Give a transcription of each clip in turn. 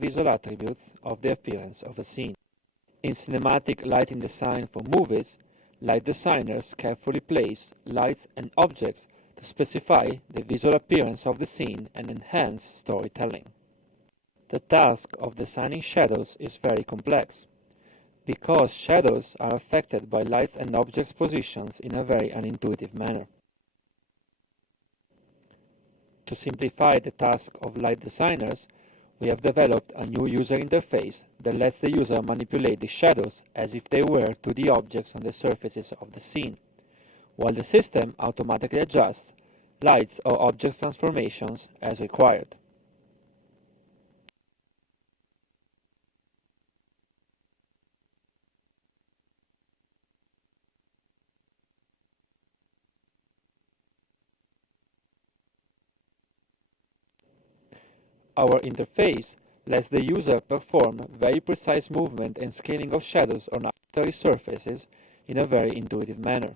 visual attributes of the appearance of a scene. In cinematic lighting design for movies, light designers carefully place lights and objects to specify the visual appearance of the scene and enhance storytelling. The task of designing shadows is very complex, because shadows are affected by lights and objects' positions in a very unintuitive manner. To simplify the task of light designers, we have developed a new user interface that lets the user manipulate the shadows as if they were 2D objects on the surfaces of the scene, while the system automatically adjusts lights or object transformations as required. Our interface lets the user perform very precise movement and scaling of shadows on arbitrary surfaces in a very intuitive manner.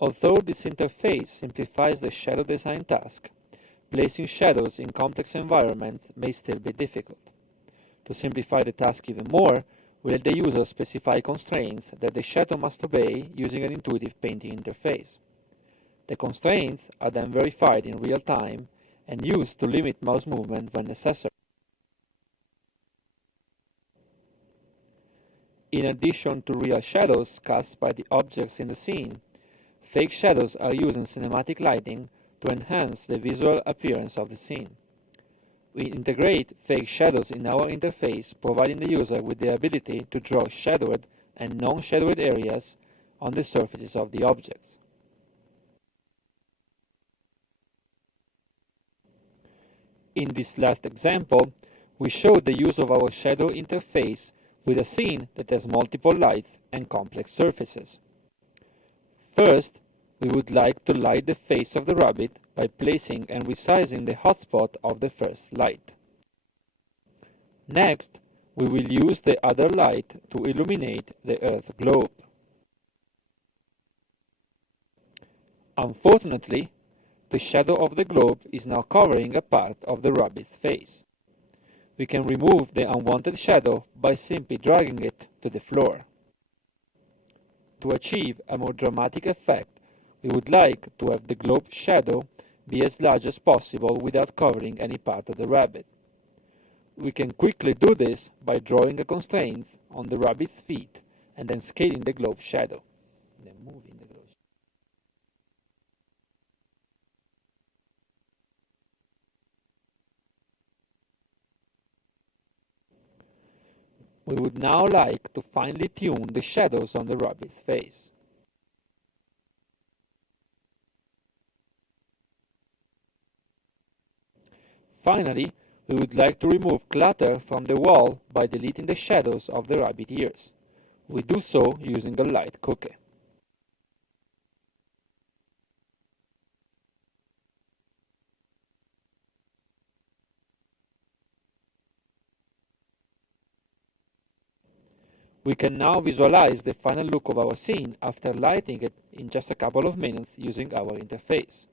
Although this interface simplifies the shadow design task, placing shadows in complex environments may still be difficult. To simplify the task even more, we let the user specify constraints that the shadow must obey using an intuitive painting interface. The constraints are then verified in real time and used to limit mouse movement when necessary. In addition to real shadows cast by the objects in the scene, fake shadows are used in cinematic lighting to enhance the visual appearance of the scene. We integrate fake shadows in our interface, providing the user with the ability to draw shadowed and non-shadowed areas on the surfaces of the objects. In this last example, we show the use of our shadow interface with a scene that has multiple lights and complex surfaces. First, we would like to light the face of the rabbit by placing and resizing the hotspot of the first light. Next, we will use the other light to illuminate the Earth globe. Unfortunately, the shadow of the globe is now covering a part of the rabbit's face. We can remove the unwanted shadow by simply dragging it to the floor. To achieve a more dramatic effect, we would like to have the globe shadow be as large as possible without covering any part of the rabbit. We can quickly do this by drawing a constraint on the rabbit's feet and then scaling the globe shadow. Then moving the globe. We would now like to finely tune the shadows on the rabbit's face. Finally, we would like to remove clutter from the wall by deleting the shadows of the rabbit ears. We do so using a light cookie. We can now visualize the final look of our scene after lighting it in just a couple of minutes using our interface.